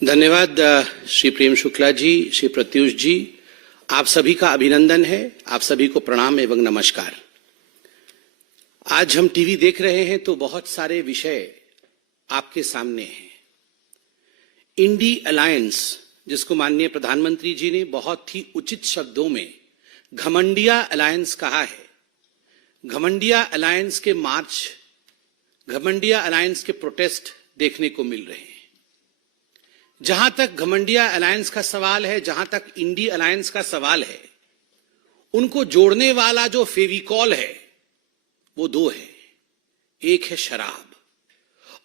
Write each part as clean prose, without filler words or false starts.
धन्यवाद श्री प्रेम शुक्ला जी, श्री प्रत्युष जी, आप सभी का अभिनंदन है, आप सभी को प्रणाम एवं नमस्कार। आज हम टीवी देख रहे हैं तो बहुत सारे विषय आपके सामने हैं। इंडी अलायंस, जिसको माननीय प्रधानमंत्री जी ने बहुत ही उचित शब्दों में घमंडिया अलायंस कहा है। घमंडिया अलायंस के मार्च, घमंडिया अलायंस के प्रोटेस्ट देखने को मिल रहे हैं। जहां तक घमंडिया अलायंस का सवाल है, जहां तक इंडी अलायंस का सवाल है, उनको जोड़ने वाला जो फेविकॉल है वो दो है। एक है शराब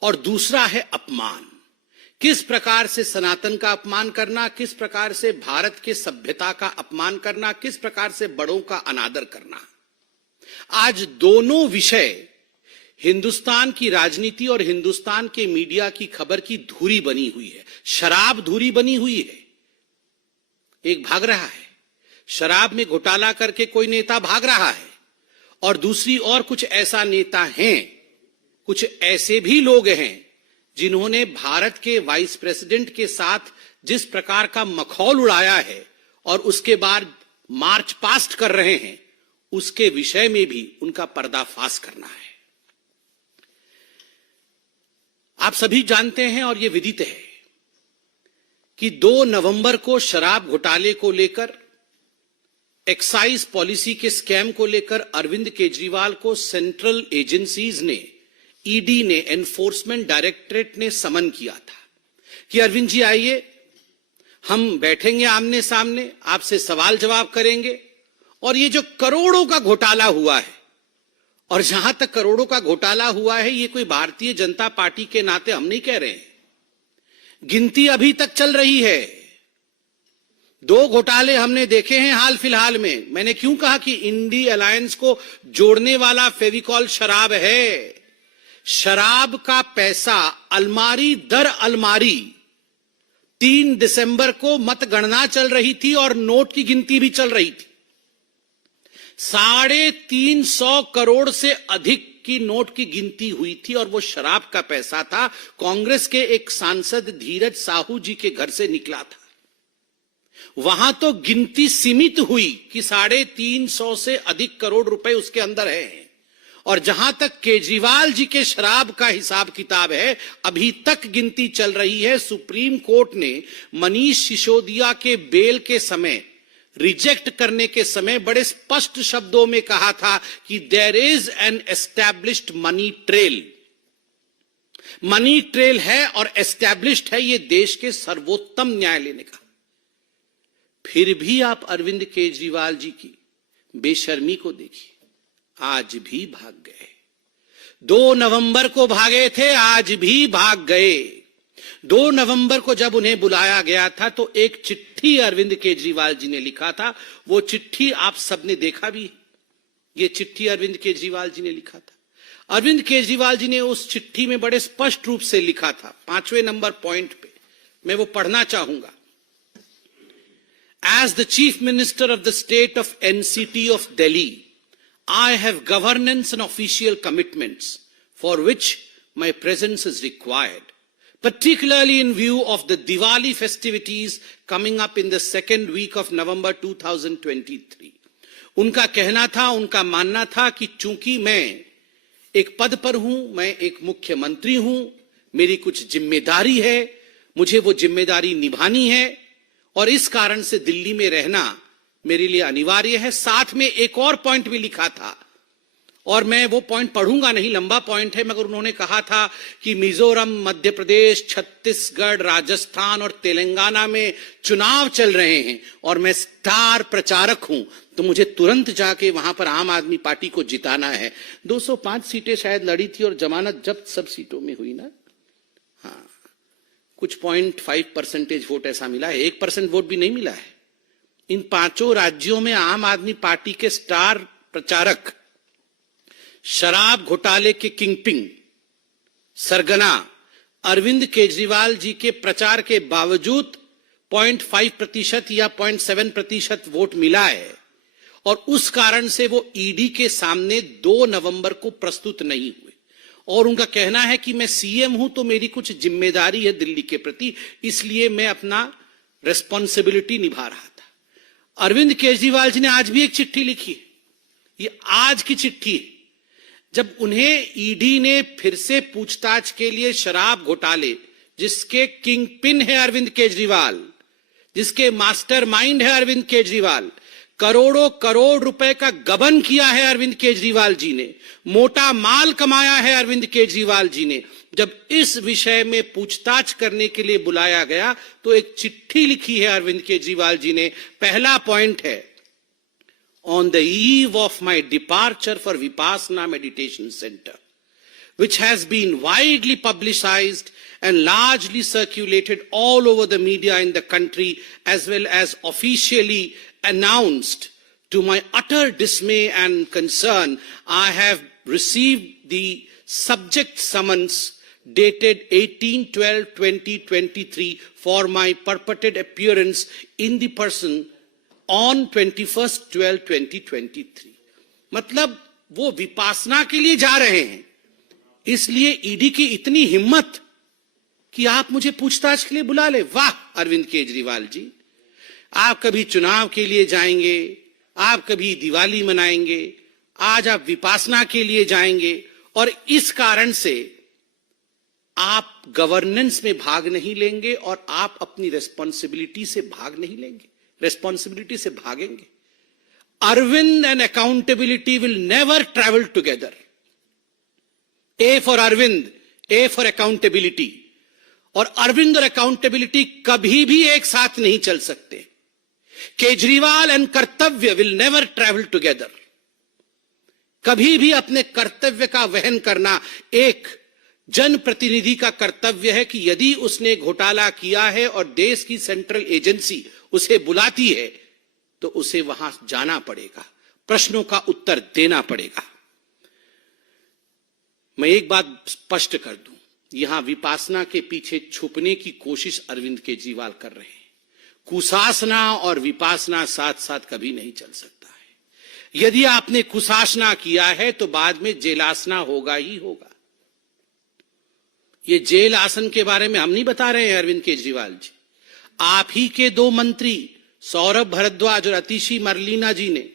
और दूसरा है अपमान। किस प्रकार से सनातन का अपमान करना, किस प्रकार से भारत के सभ्यता का अपमान करना, किस प्रकार से बड़ों का अनादर करना। आज दोनों विषय हिंदुस्तान की राजनीति और हिंदुस्तान के मीडिया की खबर की धुरी बनी हुई है। शराब धुरी बनी हुई है। एक भाग रहा है, शराब में घोटाला करके कोई नेता भाग रहा है, और दूसरी और कुछ ऐसा नेता हैं, कुछ ऐसे भी लोग हैं जिन्होंने भारत के वाइस प्रेसिडेंट के साथ जिस प्रकार का मखौल उड़ाया है और उसके बाद मार्च पास्ट कर रहे हैं, उसके विषय में भी उनका पर्दाफाश करना है। आप सभी जानते हैं और यह विदित है कि 2 नवंबर को शराब घोटाले को लेकर, एक्साइज पॉलिसी के स्कैम को लेकर अरविंद केजरीवाल को सेंट्रल एजेंसीज ने, ईडी ने, एनफोर्समेंट डायरेक्टरेट ने समन किया था कि अरविंद जी आइए, हम बैठेंगे आमने सामने, आपसे सवाल जवाब करेंगे। और ये जो करोड़ों का घोटाला हुआ है, और जहां तक करोड़ों का घोटाला हुआ है, ये कोई भारतीय जनता पार्टी के नाते हम नहीं कह रहे हैं, गिनती अभी तक चल रही है। 2 घोटाले हमने देखे हैं हाल फिलहाल में। मैंने क्यों कहा कि इंडी अलायंस को जोड़ने वाला फेविकॉल शराब है। शराब का पैसा अलमारी दर अलमारी 3 दिसंबर को मतगणना चल रही थी और नोट की गिनती भी चल रही थी। 350 करोड़ से अधिक की नोट की गिनती हुई थी और वो शराब का पैसा था। कांग्रेस के एक सांसद धीरज साहू जी के घर से निकला था। वहां तो गिनती सीमित हुई कि 350 से अधिक करोड़ रुपए उसके अंदर है। और जहां तक केजरीवाल जी के शराब का हिसाब किताब है, अभी तक गिनती चल रही है। सुप्रीम कोर्ट ने मनीष सिसोदिया के बेल के समय, रिजेक्ट करने के समय बड़े स्पष्ट शब्दों में कहा था कि there is an established money trail. Money trail है और एस्टैब्लिश्ड है, ये देश के सर्वोत्तम न्यायालय ने कहा। फिर भी आप अरविंद केजरीवाल जी की बेशर्मी को देखिए, आज भी भाग गए। 2 नवंबर को भागे थे, आज भी भाग गए। 2 नवंबर को जब उन्हें बुलाया गया था तो एक चिट्ठी अरविंद केजरीवाल जी ने लिखा था। वो चिट्ठी आप सबने देखा भी। ये चिट्ठी अरविंद केजरीवाल जी ने लिखा था। अरविंद केजरीवाल जी ने उस चिट्ठी में बड़े स्पष्ट रूप से लिखा था, 5वें नंबर पॉइंट पे मैं वो पढ़ना चाहूंगा। As the Chief Minister of the State of NCT of Delhi, I have governance and official commitments for which my presence is required, particularly in view of the Diwali festivities coming up in the second week of November 2023. उनका कहना था, उनका मानना था कि चूंकि मैं एक पद पर हूं, मैं एक मुख्यमंत्री हूं, मेरी कुछ जिम्मेदारी है, मुझे वो जिम्मेदारी निभानी है और इस कारण से दिल्ली में रहना मेरे लिए अनिवार्य है। साथ में एक और पॉइंट भी लिखा था और मैं वो पॉइंट पढ़ूंगा नहीं, लंबा पॉइंट है, मगर उन्होंने कहा था कि मिजोरम, मध्य प्रदेश, छत्तीसगढ़, राजस्थान और तेलंगाना में चुनाव चल रहे हैं और मैं स्टार प्रचारक हूं, तो मुझे तुरंत जाके वहां पर आम आदमी पार्टी को जिताना है। 205 सीटें शायद लड़ी थी और जमानत जब्त सब सीटों में हुई ना। हाँ, कुछ 0.5% वोट ऐसा मिला है, 1% वोट भी नहीं मिला है। इन 5 राज्यों में आम आदमी पार्टी के स्टार प्रचारक, शराब घोटाले के किंगपिन, सरगना अरविंद केजरीवाल जी के प्रचार के बावजूद 0.5% या 0.7% वोट मिला है और उस कारण से वो ईडी के सामने 2 नवंबर को प्रस्तुत नहीं हुए। और उनका कहना है कि मैं सीएम हूं तो मेरी कुछ जिम्मेदारी है दिल्ली के प्रति, इसलिए मैं अपना रिस्पॉन्सिबिलिटी निभा रहा था। अरविंद केजरीवाल जी ने आज भी एक चिट्ठी लिखी है, ये आज की चिट्ठी है, जब उन्हें ईडी ने फिर से पूछताछ के लिए शराब घोटाले, जिसके किंग पिन है अरविंद केजरीवाल, जिसके मास्टरमाइंड है अरविंद केजरीवाल, करोड़ों करोड़ रुपए का गबन किया है अरविंद केजरीवाल जी ने, मोटा माल कमाया है अरविंद केजरीवाल जी ने, जब इस विषय में पूछताछ करने के लिए बुलाया गया तो एक चिट्ठी लिखी है अरविंद केजरीवाल जी ने। पहला पॉइंट है, on the eve of my departure for Vipassana Meditation Center, which has been widely publicized and largely circulated all over the media in the country, as well as officially announced, to my utter dismay and concern, I have received the subject summons dated 18/12/2023 for my purported appearance in the person on 21/12/2023। मतलब वो विपासना के लिए जा रहे हैं, इसलिए ED की इतनी हिम्मत कि आप मुझे पूछताछ के लिए बुला ले। वाह अरविंद केजरीवाल जी, आप कभी चुनाव के लिए जाएंगे, आप कभी दिवाली मनाएंगे, आज आप विपासना के लिए जाएंगे और इस कारण से आप गवर्नेंस में भाग नहीं लेंगे और आप अपनी रेस्पॉन्सिबिलिटी से भाग नहीं लेंगे, रेस्पॉन्सिबिलिटी से भागेंगे। Arvind and accountability will never travel together. A for Arvind, A for accountability. और अरविंद और अकाउंटेबिलिटी कभी भी एक साथ नहीं चल सकते। केजरीवाल एंड कर्तव्य विल नेवर ट्रैवल टुगेदर। कभी भी अपने कर्तव्य का वहन करना, एक जनप्रतिनिधि का कर्तव्य है कि यदि उसने घोटाला किया है और देश की सेंट्रल एजेंसी उसे बुलाती है तो उसे वहां जाना पड़ेगा, प्रश्नों का उत्तर देना पड़ेगा। मैं एक बात स्पष्ट कर दूं, यहां विपासना के पीछे छुपने की कोशिश अरविंद केजरीवाल कर रहे हैं। कुशासना और विपासना साथ साथ कभी नहीं चल सकता है। यदि आपने कुशासना किया है तो बाद में जेलासना होगा ही होगा। ये जेल आसन के बारे में हम नहीं बता रहे हैं अरविंद केजरीवाल जी, आप ही के दो मंत्री सौरभ भारद्वाज और अतिशी मरलीना जी ने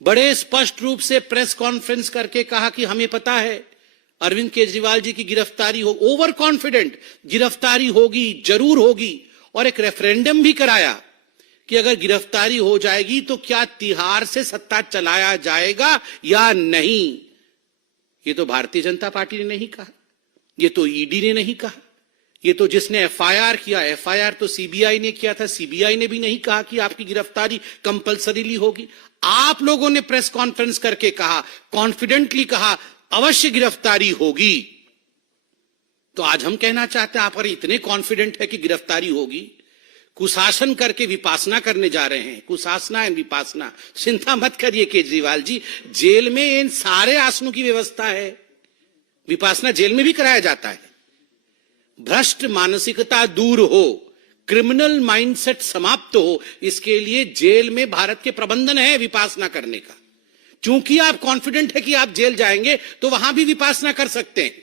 बड़े स्पष्ट रूप से प्रेस कॉन्फ्रेंस करके कहा कि हमें पता है अरविंद केजरीवाल जी की गिरफ्तारी हो, ओवर कॉन्फिडेंट गिरफ्तारी होगी, जरूर होगी, और एक रेफरेंडम भी कराया कि अगर गिरफ्तारी हो जाएगी तो क्या तिहाड़ से सत्ता चलाया जाएगा या नहीं। ये तो भारतीय जनता पार्टी ने नहीं कहा, ये तो ईडी ने नहीं कहा, ये तो जिसने एफआईआर किया, एफआईआर तो सीबीआई ने किया था, सीबीआई ने भी नहीं कहा कि आपकी गिरफ्तारी कंपल्सरीली होगी। आप लोगों ने प्रेस कॉन्फ्रेंस करके कहा, कॉन्फिडेंटली कहा अवश्य गिरफ्तारी होगी। तो आज हम कहना चाहते हैं आप अगर इतने कॉन्फिडेंट है कि गिरफ्तारी होगी, कुशासन करके विपासना करने जा रहे हैं, कुशासना एंड विपासना। चिंता मत करिए केजरीवाल जी, जेल में इन सारे आसनों की व्यवस्था है, विपासना जेल में भी कराया जाता है। भ्रष्ट मानसिकता दूर हो, क्रिमिनल माइंडसेट समाप्त हो, इसके लिए जेल में भारत के प्रबंधन है विपासना करने का। क्योंकि आप कॉन्फिडेंट है कि आप जेल जाएंगे तो वहां भी विपासना कर सकते हैं,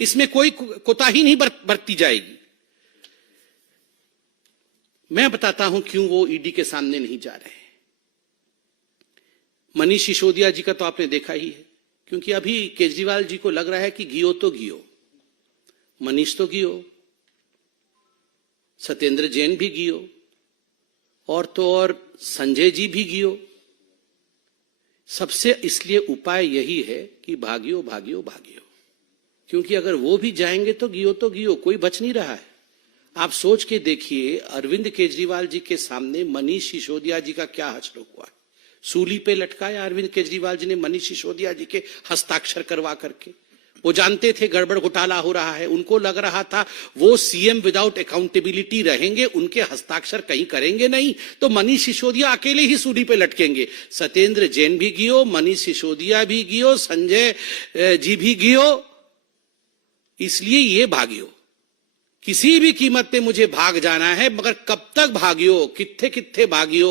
इसमें कोई कोताही नहीं बरती जाएगी। मैं बताता हूं क्यों वो ईडी के सामने नहीं जा रहे। मनीष सिसोदिया जी का तो आपने देखा ही है, क्योंकि अभी केजरीवाल जी को लग रहा है कि गियो तो गियो, मनीष तो गियो, सत्येंद्र जैन भी गियो, और तो और संजय जी भी गियो। सबसे इसलिए उपाय यही है कि भागियो भागियो भागियो, क्योंकि अगर वो भी जाएंगे तो गियो, कोई बच नहीं रहा है। आप सोच के देखिए अरविंद केजरीवाल जी के सामने मनीष सिसोदिया जी का क्या हश्र हुआ। सूली पे लटकाया अरविंद केजरीवाल जी ने मनीष सिसोदिया जी के हस्ताक्षर करवा करके। वो जानते थे गड़बड़ घोटाला हो रहा है, उनको लग रहा था वो सीएम विदाउट अकाउंटेबिलिटी रहेंगे, उनके हस्ताक्षर कहीं करेंगे नहीं तो मनीष सिसोदिया अकेले ही सूली पे लटकेंगे। सत्येंद्र जैन भी गियो, मनीष सिसोदिया भी गियो, संजय जी भी गियो। इसलिए ये भागियो, किसी भी कीमत पे मुझे भाग जाना है, मगर कब तक भागियो, कित्थे कित्थे भागियो,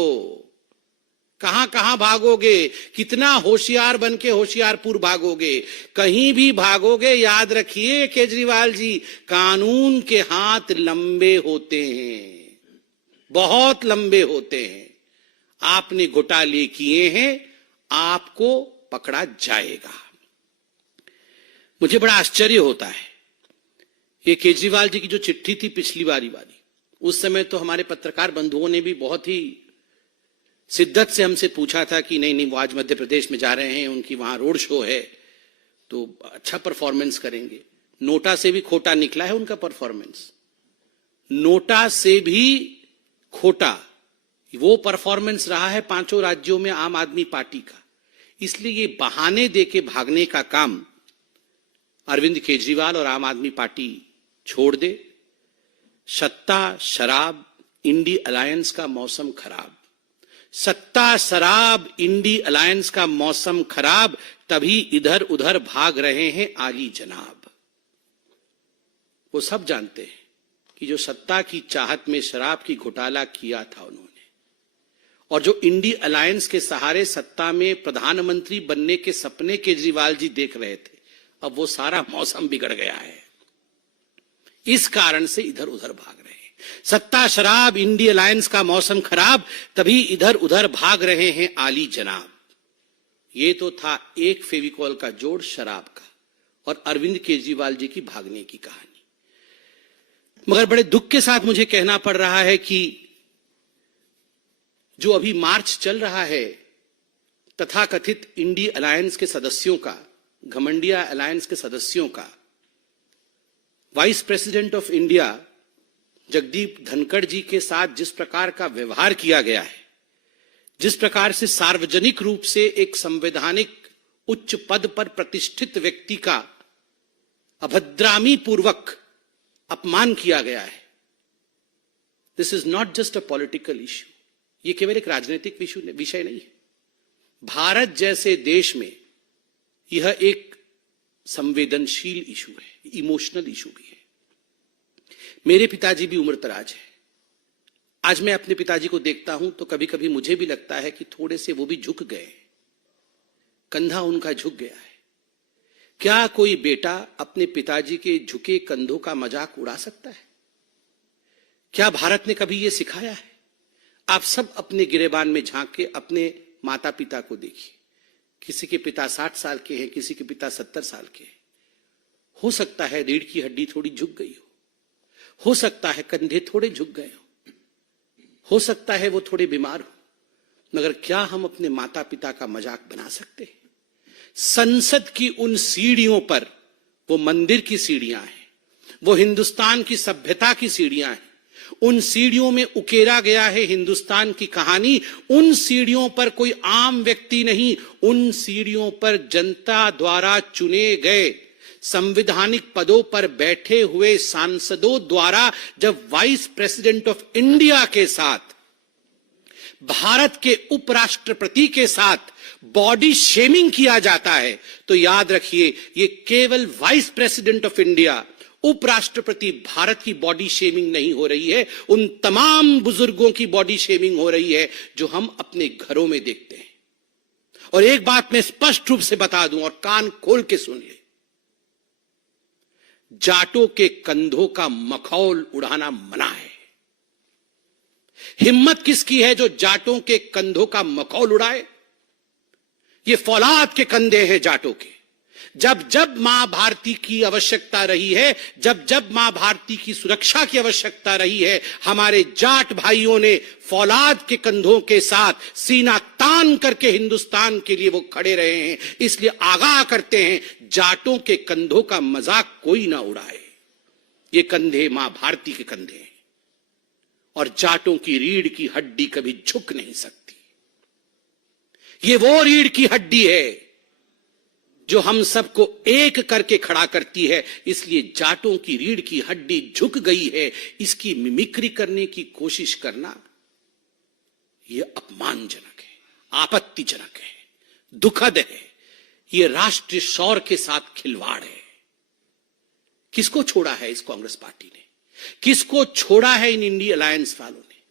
कहां कहां भागोगे? कितना होशियार बन के होशियारपुर भागोगे? कहीं भी भागोगे, याद रखिए केजरीवाल जी, कानून के हाथ लंबे होते हैं, बहुत लंबे होते हैं। आपने घोटाले किए हैं, आपको पकड़ा जाएगा। मुझे बड़ा आश्चर्य होता है, ये केजरीवाल जी की जो चिट्ठी थी पिछली बारी वाली, उस समय तो हमारे पत्रकार बंधुओं ने भी बहुत ही शिद्दत से हमसे पूछा था कि नहीं नहीं, वो आज मध्य प्रदेश में जा रहे हैं, उनकी वहां रोड शो है, तो अच्छा परफॉर्मेंस करेंगे। नोटा से भी खोटा निकला है उनका परफॉर्मेंस, नोटा से भी खोटा वो परफॉर्मेंस रहा है पांचों राज्यों में आम आदमी पार्टी का। इसलिए ये बहाने देके भागने का काम अरविंद केजरीवाल और आम आदमी पार्टी छोड़ दे। सत्ता शराब इंडी अलायंस का मौसम खराब, सत्ता शराब इंडी अलायंस का मौसम खराब, तभी इधर उधर भाग रहे हैं आली जनाब। वो सब जानते हैं कि जो सत्ता की चाहत में शराब की घोटाला किया था उन्होंने, और जो इंडी अलायंस के सहारे सत्ता में प्रधानमंत्री बनने के सपने केजरीवाल जी देख रहे थे, अब वो सारा मौसम बिगड़ गया है। इस कारण से इधर उधर भाग रहे हैं। सत्ता शराब इंडी अलायंस का मौसम खराब, तभी इधर उधर भाग रहे हैं आली जनाब। ये तो था एक फेविकॉल का जोड़ शराब का और अरविंद केजरीवाल जी की भागने की कहानी। मगर बड़े दुख के साथ मुझे कहना पड़ रहा है कि जो अभी मार्च चल रहा है तथाकथित इंडी अलायंस के सदस्यों का, घमंडिया अलायंस के सदस्यों का, vice president of India Jagdeep Dhankhar ji के साथ जिस प्रकार का व्यवहार किया गया है, जिस प्रकार से सार्वजनिक रूप से एक संवैधानिक उच्च पद पर प्रतिष्ठित व्यक्ति का अभद्रामी पूर्वक अपमान किया गया है, this is not just a political issue, ये केवल एक राजनीतिक विषय नहीं है। भारत जैसे देश में यह एक संवेदनशील इशू है, इमोशनल इशू भी है। मेरे पिताजी भी उम्रदराज है। आज मैं अपने पिताजी को देखता हूं तो कभी कभी मुझे भी लगता है कि थोड़े से वो भी झुक गए, कंधा उनका झुक गया है। क्या कोई बेटा अपने पिताजी के झुके कंधों का मजाक उड़ा सकता है? क्या भारत ने कभी यह सिखाया है? आप सब अपने गिरेबान में झांक के अपने माता पिता को देखिए, किसी के पिता 60 साल के हैं, किसी के पिता 70 साल के हैं। हो सकता है रीढ़ की हड्डी थोड़ी झुक गई हो सकता है कंधे थोड़े झुक गए हो सकता है वो थोड़े बीमार हो, मगर क्या हम अपने माता पिता का मजाक बना सकते हैं? संसद की उन सीढ़ियों पर, वो मंदिर की सीढ़ियां हैं, वो हिंदुस्तान की सभ्यता की सीढ़ियां हैं, उन सीढ़ियों में उकेरा गया है हिंदुस्तान की कहानी। उन सीढ़ियों पर कोई आम व्यक्ति नहीं, उन सीढ़ियों पर जनता द्वारा चुने गए संवैधानिक पदों पर बैठे हुए सांसदों द्वारा जब वाइस प्रेसिडेंट ऑफ इंडिया के साथ, भारत के उपराष्ट्रपति के साथ बॉडी शेमिंग किया जाता है, तो याद रखिए ये केवल वाइस प्रेसिडेंट ऑफ इंडिया, उपराष्ट्रपति भारत की बॉडी शेमिंग नहीं हो रही है, उन तमाम बुजुर्गों की बॉडी शेमिंग हो रही है जो हम अपने घरों में देखते हैं। और एक बात मैं स्पष्ट रूप से बता दूं और कान खोल के सुन ले, जाटों के कंधों का मखौल उड़ाना मना है। हिम्मत किसकी है जो जाटों के कंधों का मखौल उड़ाए? ये फौलाद के कंधे हैं जाटों के। जब जब मां भारती की आवश्यकता रही है, जब जब मां भारती की सुरक्षा की आवश्यकता रही है, हमारे जाट भाइयों ने फौलाद के कंधों के साथ सीना तान करके हिंदुस्तान के लिए वो खड़े रहे हैं। इसलिए आगाह करते हैं, जाटों के कंधों का मजाक कोई ना उड़ाए। ये कंधे मां भारती के कंधे हैं और जाटों की रीढ़ की हड्डी कभी झुक नहीं सकती। ये वो रीढ़ की हड्डी है जो हम सबको एक करके खड़ा करती है। इसलिए जाटों की रीढ़ की हड्डी झुक गई है, इसकी मिमिक्री करने की कोशिश करना यह अपमानजनक है, आपत्तिजनक है, दुखद है। यह राष्ट्रीय शौर्य के साथ खिलवाड़ है। किसको छोड़ा है इस कांग्रेस पार्टी ने? किसको छोड़ा है इन इंडी अलायंस वालों ने?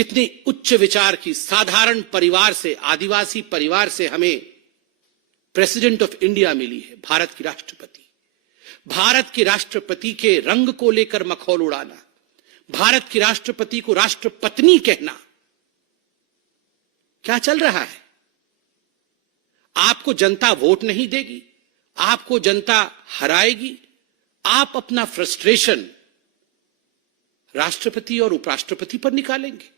कितनी उच्च विचार की साधारण परिवार से, आदिवासी परिवार से हमें प्रेसिडेंट ऑफ इंडिया मिली है, भारत की राष्ट्रपति। भारत के राष्ट्रपति के रंग को लेकर मखौल उड़ाना, भारत की राष्ट्रपति को राष्ट्रपत्नी कहना, क्या चल रहा है? आपको जनता वोट नहीं देगी, आपको जनता हराएगी, आप अपना फ्रस्ट्रेशन राष्ट्रपति और उपराष्ट्रपति पर निकालेंगे,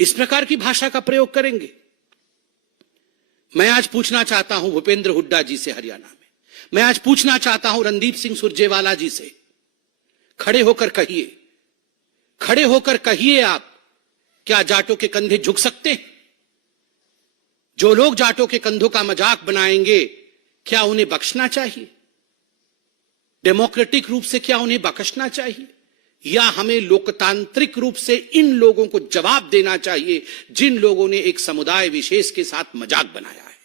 इस प्रकार की भाषा का प्रयोग करेंगे। मैं आज पूछना चाहता हूं भूपेंद्र हुड्डा जी से हरियाणा में, मैं आज पूछना चाहता हूं रणदीप सिंह सुरजेवाला जी से, खड़े होकर कहिए, खड़े होकर कहिए आप, क्या जाटों के कंधे झुक सकते हैं? जो लोग जाटों के कंधों का मजाक बनाएंगे, क्या उन्हें बख्शना चाहिए? डेमोक्रेटिक रूप से क्या उन्हें बख्शना चाहिए, या हमें लोकतांत्रिक रूप से इन लोगों को जवाब देना चाहिए जिन लोगों ने एक समुदाय विशेष के साथ मजाक बनाया है?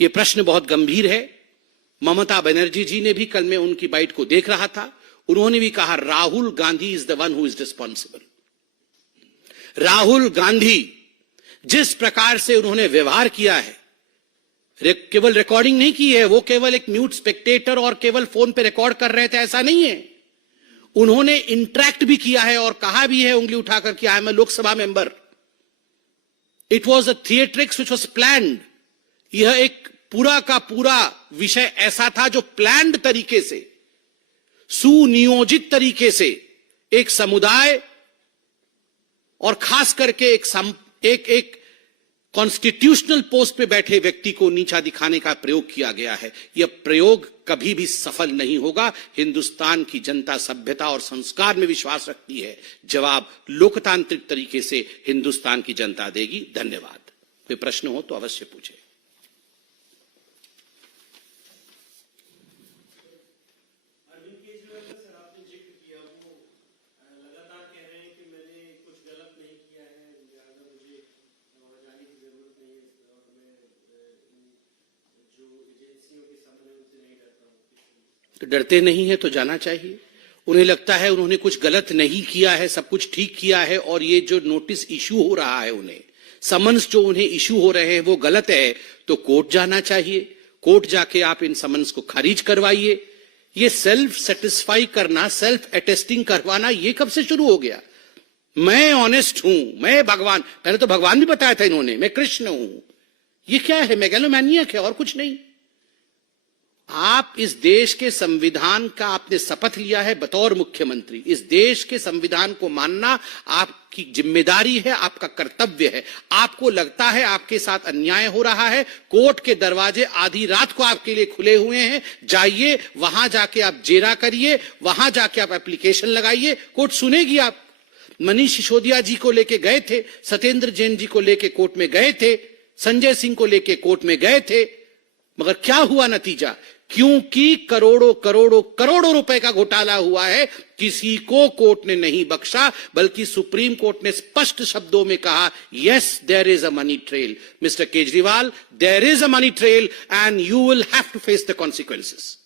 यह प्रश्न बहुत गंभीर है। ममता बनर्जी जी ने भी, कल मैं उनकी बाइट को देख रहा था, उन्होंने भी कहा Rahul Gandhi is the one who is responsible. Rahul Gandhi जिस प्रकार से उन्होंने व्यवहार किया है, केवल रिकॉर्डिंग नहीं की है, वो केवल एक म्यूट स्पेक्टेटर और केवल फोन पे रिकॉर्ड कर रहे थे, ऐसा नहीं है। उन्होंने इंटरैक्ट भी किया है और कहा भी है उंगली उठाकर कि I am a Lok Sabha member. It was a theatrics which was planned. यह एक पूरा का पूरा विषय ऐसा था जो प्लान्ड तरीके से, सुनियोजित तरीके से एक समुदाय और खास करके एक कॉन्स्टिट्यूशनल पोस्ट पे बैठे व्यक्ति को नीचा दिखाने का प्रयोग किया गया है। यह प्रयोग कभी भी सफल नहीं होगा। हिंदुस्तान की जनता सभ्यता और संस्कार में विश्वास रखती है। जवाब लोकतांत्रिक तरीके से हिंदुस्तान की जनता देगी। धन्यवाद। कोई प्रश्न हो तो अवश्य पूछे। तो डरते नहीं है तो जाना चाहिए। उन्हें लगता है उन्होंने कुछ गलत नहीं किया है, सब कुछ ठीक किया है, और ये जो नोटिस इशू हो रहा है, उन्हें समन्स जो उन्हें इशू हो रहे हैं वो गलत है, तो कोर्ट जाना चाहिए। कोर्ट जाके आप इन समन्स को खारिज करवाइए। ये सेल्फ सेटिस्फाई करना, सेल्फ अटेस्टिंग करवाना, ये कब से शुरू हो गया? मैं ऑनेस्ट हूं, मैं भगवान, पहले तो भगवान भी बताया था इन्होंने, मैं कृष्ण हूं। ये क्या है? मेगैलोमैनियक है और कुछ नहीं। आप इस देश के संविधान का आपने शपथ लिया है बतौर मुख्यमंत्री। इस देश के संविधान को मानना आपकी जिम्मेदारी है, आपका कर्तव्य है। आपको लगता है आपके साथ अन्याय हो रहा है, कोर्ट के दरवाजे आधी रात को आपके लिए खुले हुए हैं। जाइए, वहां जाके आप जेरा करिए, वहां जाके आप एप्लीकेशन लगाइए, कोर्ट सुनेगी। आप मनीष सिसोदिया जी को लेके गए थे, सत्येंद्र जैन जी को लेके कोर्ट में गए थे, संजय सिंह को लेके कोर्ट में गए थे, मगर क्या हुआ नतीजा? क्योंकि करोड़ों करोड़ों करोड़ों रुपए का घोटाला हुआ है, किसी को कोर्ट ने नहीं बख्शा, बल्कि सुप्रीम कोर्ट ने स्पष्ट शब्दों में कहा, yes there is a money trail. Mister Kejriwal, there is a money trail and you will have to face the consequences.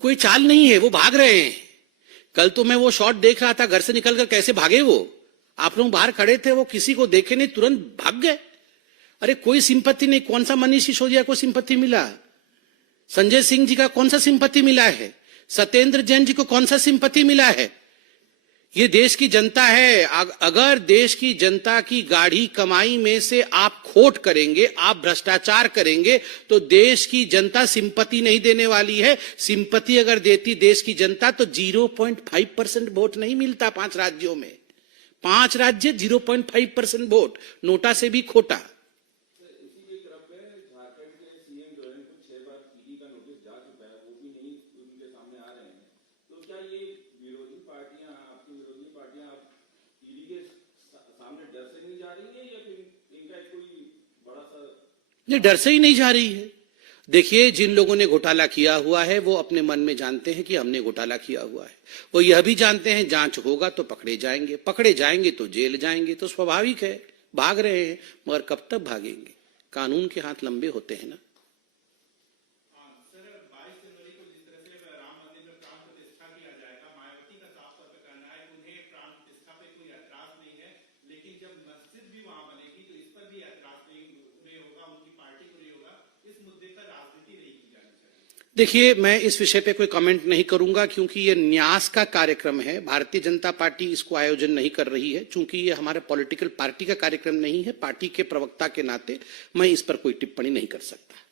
कोई चाल नहीं है, वो भाग रहे हैं। कल तो मैं वो शॉट देख रहा था, घर से निकलकर कैसे भागे वो। आप लोग बाहर खड़े थे, वो किसी को देखे नहीं, तुरंत भाग गए। अरे कोई सिंपत्ति नहीं। कौन सा मनीष सिसोदिया को सिंपत्ति मिला? संजय सिंह जी का कौन सा सिंपत्ति मिला है? सत्येंद्र जैन जी को कौन सा सिंपत्ति मिला है? ये देश की जनता है। अगर देश की जनता की गाढ़ी कमाई में से आप खोट करेंगे, आप भ्रष्टाचार करेंगे, तो देश की जनता सिंपत्ति नहीं देने वाली है। सिंपत्ति अगर देती देश की जनता तो 0.5% वोट नहीं मिलता 5 राज्यों में। 5 राज्य 0.5% वोट, नोटा से भी खोटा। नहीं, डर से ही नहीं जा रही है। देखिए, जिन लोगों ने घोटाला किया हुआ है वो अपने मन में जानते हैं कि हमने घोटाला किया हुआ है। वो यह भी जानते हैं जांच होगा तो पकड़े जाएंगे तो जेल जाएंगे, तो स्वाभाविक है भाग रहे हैं। मगर कब तक भागेंगे? कानून के हाथ लंबे होते हैं ना। देखिए, मैं इस विषय पे कोई कमेंट नहीं करूंगा क्योंकि ये न्यास का कार्यक्रम है। भारतीय जनता पार्टी इसको आयोजन नहीं कर रही है। चूंकि ये हमारे पॉलिटिकल पार्टी का कार्यक्रम नहीं है, पार्टी के प्रवक्ता के नाते मैं इस पर कोई टिप्पणी नहीं कर सकता।